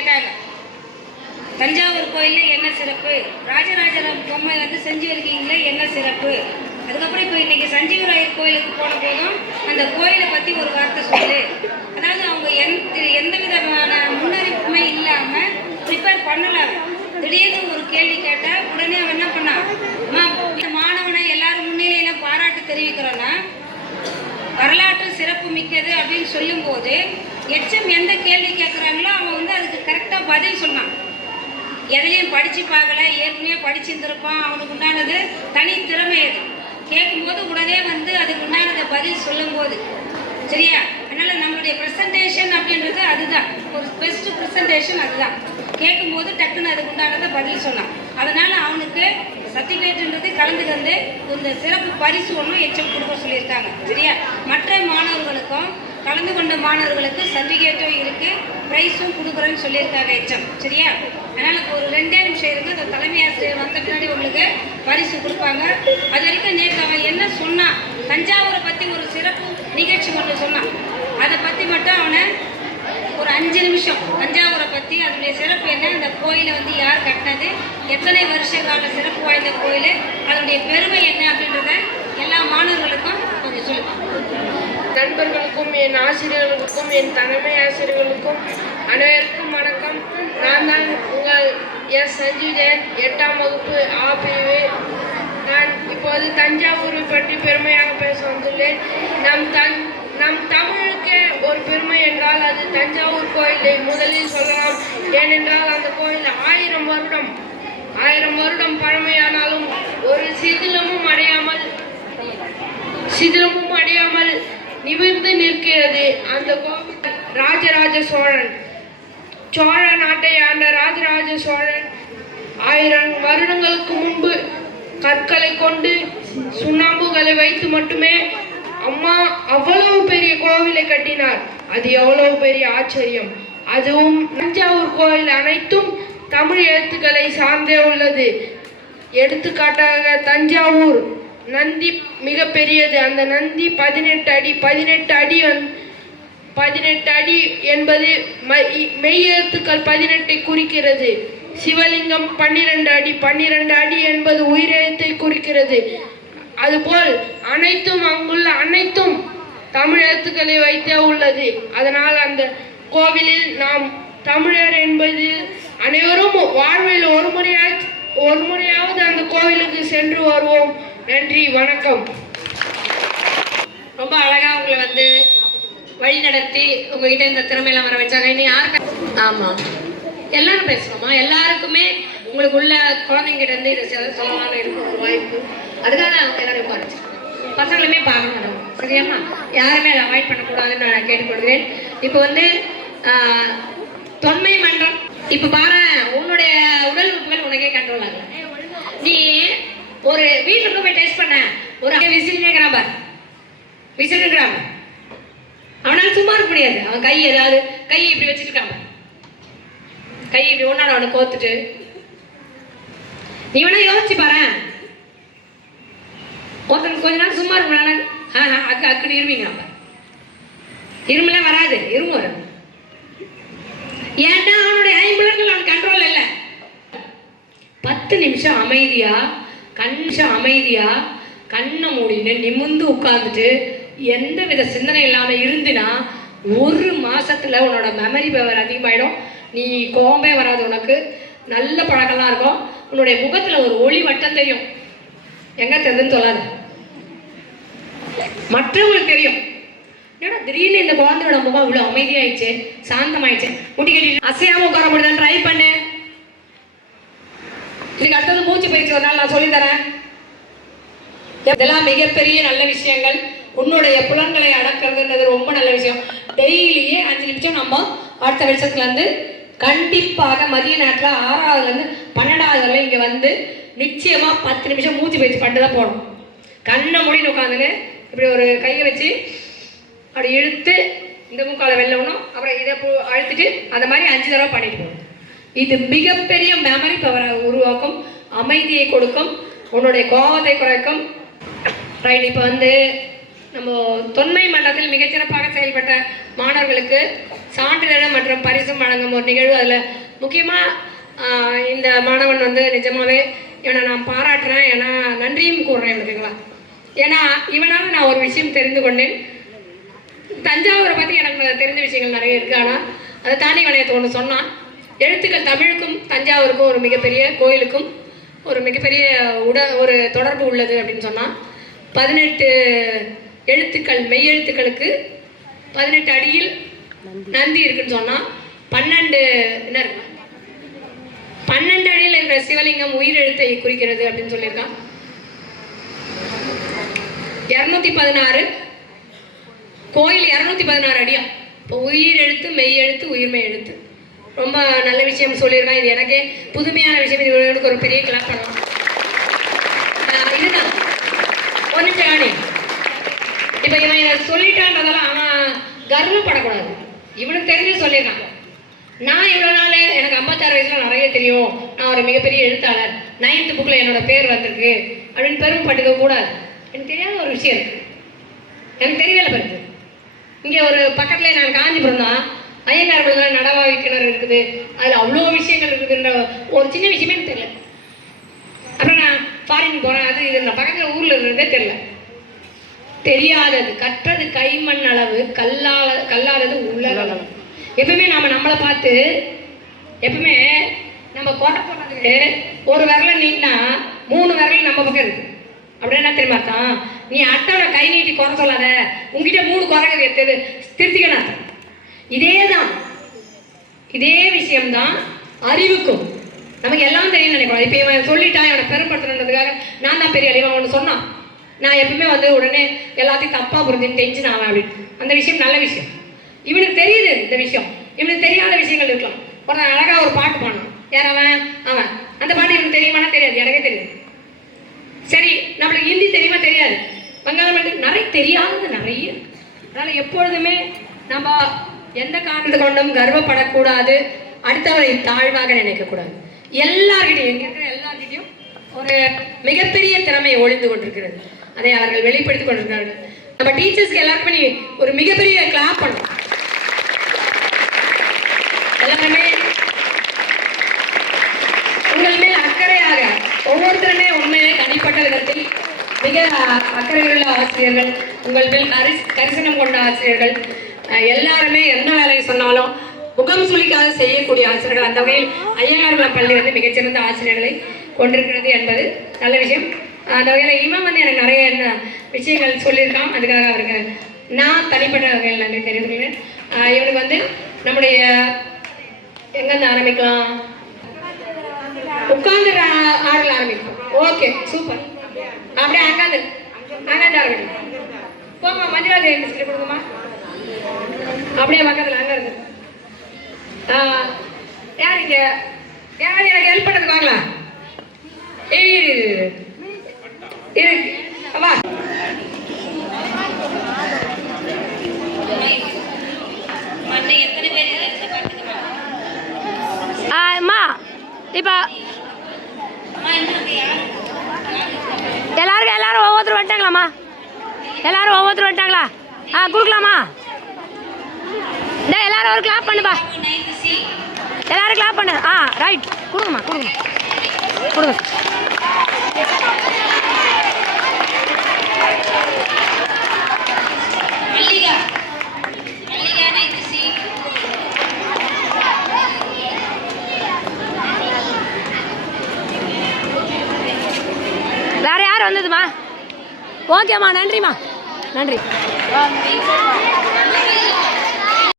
கேட்டாங்க, தஞ்சாவூர் கோயிலில் என்ன சிறப்பு, ராஜராஜ பொம்மை வந்து செஞ்சு இருக்கீங்களே என்ன சிறப்பு, அதுக்கப்புறம் இப்போ இன்னைக்கு சஞ்சீவராயர் கோயிலுக்கு போன போதும் அந்த கோயிலை பற்றி ஒரு வார்த்தை சொல்லு. அதாவது அவங்க எந்த விதமான முன்னறிவிப்புமே இல்லாமல் ப்ரிப்பேர் பண்ணலை. திடீர்னு ஒரு கேள்வி கேட்டால் உடனே அவன் என்ன பண்ணான், மாணவனை எல்லாரும் முன்னிலையில பாராட்டு தெரிவிக்கிறோன்னா வரலாற்று சிறப்பு மிக்கது அப்படின்னு சொல்லும்போது எச்சம் எந்த கேள்வி கேட்குறாங்களோ அவன் வந்து அதுக்கு கரெக்டாக பதில் சொன்னான். எதையும் படித்து பார்க்கல, ஏற்கனவே படிச்சுருந்துருப்பான், அவனுக்கு உண்டானது தனி திறமை அது. கேட்கும்போது உடனே வந்து அதுக்கு உண்டானதை பதில் சொல்லும்போது சரியா. அதனால் நம்மளுடைய ப்ரெசன்டேஷன் அப்படின்றது அதுதான், ஒரு பெஸ்ட் ப்ரெசன்டேஷன் அதுதான். கேட்கும்போது டக்குன்னு அதுக்கு உண்டானதை பதில் சொன்னான். அதனால் அவனுக்கு சர்டிஃபிகேட்ன்றது கலந்துக்கந்து இந்த சிறப்பு பரிசு ஒன்றும் எச்சம் கொடுக்க சொல்லியிருக்காங்க சரியா. மற்ற மாணவர்களுக்கும் கலந்து கொண்ட மாணவர்களுக்கு சர்டிஃபிகேட்டும் இருக்குது, ப்ரைஸும் கொடுக்குறேன்னு சொல்லியிருக்காங்க எச்சம் சரியா. அதனால் இப்போ ஒரு 2 நிமிஷம் இருந்து அந்த தலைமை ஆசிரியர் வந்த பின்னாடி உங்களுக்கு பரிசு கொடுப்பாங்க. அது வரைக்கும் நேற்று அவன் என்ன சொன்னான், தஞ்சாவூரை பற்றி ஒரு சிறப்பு நிகழ்ச்சி ஒன்று சொன்னான். அதை பற்றி மட்டும் அவனை ஒரு 5 நிமிஷம் தஞ்சாவூரை பற்றி அதனுடைய சிறப்பு என்ன, அந்த கோயிலை வந்து யார் கட்டினது, எத்தனை வருஷ கால சிறப்பு வாய்ந்த கோயில், அதனுடைய பெருமை என்ன அப்படின்றத எல்லா மாணவர்களுக்கும் கொஞ்சம் சொல்லுவாங்க. நண்பர்களுக்கும் என் ஆசிரியர்களுக்கும் என் தலைமை ஆசிரியர்களுக்கும் அனைவருக்கும் வணக்கம். நான் தான் உங்கள் எஸ் சஞ்சீவ் ஜெயன், 8ஆம் வகுப்பு ஆ பிரிவு. நான் இப்போது தஞ்சாவூரை பற்றி பெருமையாக பேச வந்துள்ளேன். நம் தமிழுக்கு ஒரு பெருமை என்றால் அது தஞ்சாவூர் கோயிலை முதலில் சொல்லலாம். ஏனென்றால் அந்த கோயில் 1000 வருடம் பழமையானாலும் ஒரு சிதிலமும் அடையாமல் நிமிர்ந்து நிற்கிறது. அந்த கோவில் ராஜராஜ சோழ நாட்டை ஆண்ட ராஜராஜ சோழன் 1000 வருடங்களுக்கு முன்பு கற்களை கொண்டு சுண்ணாம்புகளை வைத்து மட்டுமே அவ்வளவு பெரிய கோவிலை கட்டினார். அது எவ்வளவு பெரிய ஆச்சரியம். அதுவும் தஞ்சாவூர் கோயில் அனைத்தும் தமிழ் எழுத்துக்களை சார்ந்தே உள்ளது. எடுத்துக்காட்டாக தஞ்சாவூர் நந்தி மிக பெரியது. அந்த நந்தி 18 அடி. 18 அடி என்பது மெய் எழுத்துக்கள் 18ஐ குறிக்கிறது. சிவலிங்கம் 12 அடி. 12 அடி என்பது உயிரெழுத்தை குறிக்கிறது. அதுபோல் அங்குள்ள அனைத்தும் தமிழ் எழுத்துக்களை வைத்தே உள்ளது. அதனால் அந்த கோவிலில் நாம் தமிழர் என்பது அனைவரும் வாழ்வில் ஒரு முறையாவது அந்த கோவிலுக்கு சென்று வருவோம். நன்றி, வணக்கம். ரொம்ப அழகா உங்களை வந்து வழி நடத்தி உங்ககிட்ட இந்த திறமையெல்லாம் வர வச்சாங்க. இன்னும் யாருக்கு? ஆமாம், எல்லாரும் பேசுகிறோமா, எல்லாருக்குமே உங்களுக்கு உள்ள குழந்தைங்கிட்ட இருந்து இதை சொல்லலாம்னு இருக்கும் ஒரு வாய்ப்பு. அதுக்காக அவங்க எல்லாரும் உட்காந்துச்சு பசங்களுமே பார்க்கணும் சரியாம்மா. யாருமே அதை அவாய்ட் பண்ணக்கூடாதுன்னு நான் கேட்டுக்கொள்கிறேன். இப்போ வந்து தொன்மை மன்றம். இப்போ பாரு, உன்னுடைய உடல் உறுப்புகள் உனக்கே கண்ட்ரோல் ஆகல. நீ ஒரு வீட்டுக்கு போய் டெஸ்ட் பண்ண, ஒரு விசில்ங்கிறான் பார், விசில்ங்கிறான். அவனால் சும்மா இருக்க முடியாது. அவன் கையை இப்படி வச்சுருக்கான், கையை இப்படி ஒன்னாட அவனை கோத்துட்டு நீ வேணா யோசிச்சு பாரு. ஒருத்தனுக்கு கொஞ்ச நாள் சும்மா இருக்கனால அக்குன்னு இருவீங்க. இருமலே வராது, இரும்பு வரும். ஏன்னா அவனுடைய ஐம்புலன்கள் அவன் கண்ட்ரோல் இல்லை. 10 நிமிஷம் அமைதியா கண்ணை மூடின்னு நிமிர்ந்து உட்கார்ந்துட்டு எந்த வித சிந்தனை இல்லாமல் இருந்துனா 1 மாசத்துல உன்னோட மெமரி பவர் அதிகமாயிடும். நீ கோபமே வராது, உனக்கு நல்ல பழக்கம்லாம் இருக்கும். உன்னுடைய முகத்துல ஒரு ஒளி வட்டம் தெரியும். எங்க தெரியுதுன்னு சொல்லாது, மற்றவங்களுக்கு தெரியும். ஏன்னா திடீர்னு இந்த குழந்தையோட முகம் இவ்வளோ அமைதியாயிடுச்சு, சாந்தமாயிடுச்சு. முட்டி கட்டிட்டு அசையாம உட்கார முடியுதான் ட்ரை பண்ணு. இதுக்கு அடுத்தது மூச்சு பயிற்சி ஒரு நாள் நான் சொல்லித்தரேன். இதெல்லாம் மிகப்பெரிய நல்ல விஷயங்கள். உன்னுடைய புலன்களை அடக்கிறதுன்றது ரொம்ப நல்ல விஷயம். டெய்லியே 5 நிமிஷம் நம்ம அடுத்த வருஷத்துலேருந்து கண்டிப்பாக மதிய நேரத்தில் 6ஆவதுலேருந்து 12ஆவது வரல இங்கே வந்து நிச்சயமாக 10 நிமிஷம் மூச்சு பயிற்சி பண்ணிட்டு தான் போகணும். கண்ணை மூடின்னு உட்காந்துன்னு இப்படி ஒரு கையை வச்சு அப்படி இழுத்து இந்த மூக்கால வெள்ளணும், அப்புறம் இதை அழுத்திட்டு அந்த மாதிரி 5 தடவை பண்ணிட்டு போகணும். இது மிகப்பெரிய மெமரி பவரை உருவாக்கும், அமைதியை கொடுக்கும், உன்னுடைய கோபத்தை குறைக்கும். ரைட். இப்போ வந்து நம்ம தொன்மை மன்றத்தில் மிகச்சிறப்பாக செயல்பட்ட மாணவர்களுக்கு சான்றிதழ் மற்றும் பரிசும் வழங்கும் ஒரு நிகழ்வு. அதில் முக்கியமாக இந்த மாணவன் வந்து நிஜமாவே இவனை நான் பாராட்டுறேன். ஏன்னா நன்றியும் கூறுறேன் இவனுக்குங்களா. ஏன்னா இவனால் நான் ஒரு விஷயம் தெரிந்து கொண்டேன். தஞ்சாவூரை பற்றி எனக்கு தெரிஞ்ச விஷயங்கள் நிறைய இருக்குது. ஆனால் அதை தாண்டி இவனை ஒன்று சொன்னான். எழுத்துக்கள் தமிழுக்கும் தஞ்சாவூருக்கும் ஒரு மிகப்பெரிய கோயிலுக்கும் ஒரு மிகப்பெரிய ஒரு தொடர்பு உள்ளது அப்படின்னு சொன்னால் 18 எழுத்துக்கள் மெய்யெழுத்துக்களுக்கு 18 அடியில் நந்தி இருக்குன்னு சொன்னால் 12 என்ன இருக்கு 12 அடியில் இருக்கிற சிவலிங்கம் உயிரெழுத்தை குறிக்கிறது அப்படின்னு சொல்லியிருக்கான். 216 கோயில் 216 அடியா. இப்போ உயிரெழுத்து மெய்யெழுத்து உயிர்மெய் எழுத்து ரொம்ப நல்ல விஷயம் சொல்லியிருக்கான். இது எனக்கே புதுமையான விஷயம். இது இவனுக்கு ஒரு பெரிய கிளாப் பண்ணலாம். இதுதான் ஒரு நிமிஷம் காணி. இப்போ இவன் இதை சொல்லிட்டான்றதெல்லாம் அவன் கர்வப்படக்கூடாது. இவனுக்கு தெரிஞ்சு சொல்லியிருக்கான். நான் இவ்வளோ நாள் எனக்கு 56 வயசுல நிறைய தெரியும், நான் ஒரு மிகப்பெரிய எழுத்தாளர், 9th புக்கில் என்னோட பேர் வந்திருக்கு அப்படின்னு பெருமைப்பட்டுக்க கூடாது. எனக்கு தெரியாத ஒரு விஷயம் இருக்குது. எனக்கு தெரியல பிறகு இங்கே ஒரு பக்கத்தில் நான் காஞ்சிபுரம் தான் ஐயங்கார் குளத்தில் நடவாவி கிணறு இருக்குது. அதில் அவ்வளோ விஷயங்கள் இருக்குதுன்ற ஒரு சின்ன விஷயமே எனக்கு தெரியல. அப்புறம் நான் ஃபாரின் போகிறேன், அது இது இந்த பக்கத்தில் ஊரில் இருக்கிறதே தெரியல. தெரியாதது கற்றது கைமண் அளவு கல்லாதது உள்ளளவு. எப்பவுமே நம்மளை பார்த்து எப்பவுமே நம்ம கொடை போடுறதுக்கு ஒரு விரலை நீட்டினா 3 விரல் நம்ம பக்கம் இருக்கு. அப்படின்னா என்ன தெரியுமா அர்த்தம்? நீ அட்டோட கை நீட்டி குறை சொல்லாத, உங்ககிட்ட 3 குறைகள் எடுத்தது திருத்திக்கணும் அர்த்தம். இதே விஷயம்தான் அறிவுக்கும். நமக்கு எல்லாம் தெரியும் நினைக்கலாம். இப்போ இவன் சொல்லிட்டா இவனை பெருமைப்படுத்தணுன்றதுக்காக நான் தான் பெரிய அறிவன் ஒன்று சொன்னான். நான் எப்பவுமே வந்து உடனே எல்லாத்தையும் தப்பாக புரிஞ்சுன்னு டென்ஷன் ஆவேன் அப்படின்னு. அந்த விஷயம் நல்ல விஷயம். இவனுக்கு தெரியுது இந்த விஷயம். இவனுக்கு தெரியாத விஷயங்கள் இருக்கலாம். ஒரு அழகாக ஒரு பாட்டு பாடணும். யார் அவன்? அந்த பாட்டு இவனுக்கு தெரியுமானா தெரியாது, எனக்கே தெரியுது. சரி, நம்மளுக்கு ஹிந்தி தெரியுமா? தெரியாது. வங்காளம் நிறைய தெரியாதது நிறைய. அதனால் எப்பொழுதுமே நம்ம எந்த காரணத்தை கொண்டும் கர்வப்படக்கூடாது, அடுத்தவரை தாழ்வாக நினைக்கக்கூடாது. எல்லார்கிட்டையும் இங்கே இருக்கிற எல்லார்கிட்டையும் ஒரு மிகப்பெரிய திறமை ஒளிந்து கொண்டிருக்கிறது. அதை அவர்கள் வெளிப்படுத்தி கொண்டிருக்கிறார்கள். நம்ம டீச்சர்ஸ்க்கு எல்லாருக்குமே நீ ஒரு மிகப்பெரிய கிளாப் பண்ணணும். எல்லாருமே உங்கள் மேல் அக்கறையாக ஒவ்வொருத்தருமே உண்மையிலே தனிப்பட்ட விதத்தில் மிக அக்கறையுள்ள ஆசிரியர்கள், உங்கள் மேல் கரிசனம் கொண்ட ஆசிரியர்கள், எல்லாருமே என்ன வேலையை சொன்னாலும் முகம் சுளிக்காத செய்யக்கூடிய ஆசிரியர்கள். அந்த வகையில் ஐயங்கார் பள்ளி வந்து மிகச்சிறந்த ஆசிரியர்களை கொண்டிருக்கிறது என்பது நல்ல விஷயம். அந்த வகையில் இவன் வந்து எனக்கு நிறைய விஷயங்கள் சொல்லியிருக்கான். அதுக்காக அவருக்கு நான் தனிப்பட்ட வகையில் நன்றி தெரிவித்துக்கிறேன். இவனுக்கு வந்து நம்முடைய எங்கேருந்து ஆரம்பிக்கலாம்? உட்கார்ந்து ஆடல ஆரம்பிக்கும். Okay, super. அப்படியே அங்காந்து ஆரம்பிக்கும். போமா மஞ்சள் தேவி கொடுக்குமா? அப்படியே பக்கத்தில் அங்கே இருந்து யார் இங்கே யாராவது எனக்கு ஹெல்ப் பண்ணுறதுக்கு வாங்களா? வா. அம்மா இப்போ எல்லாரும் ஒவ்வொருத்தரும் வந்துட்டாங்களாம்மா? எல்லாரும் ஒவ்வொருத்தரும் வந்துட்டாங்களா? கொடுக்கலாமா? இந்த எல்லாரும் ஒரு கிளாப் பண்ணுப்பா. எல்லாரும் கிளாப் பண்ணு. ரைட், கொடுங்கம்மா கொடுங்க. வேற யார் வந்ததுமா? ஓகேம்மா, நன்றிம்மா, நன்றி.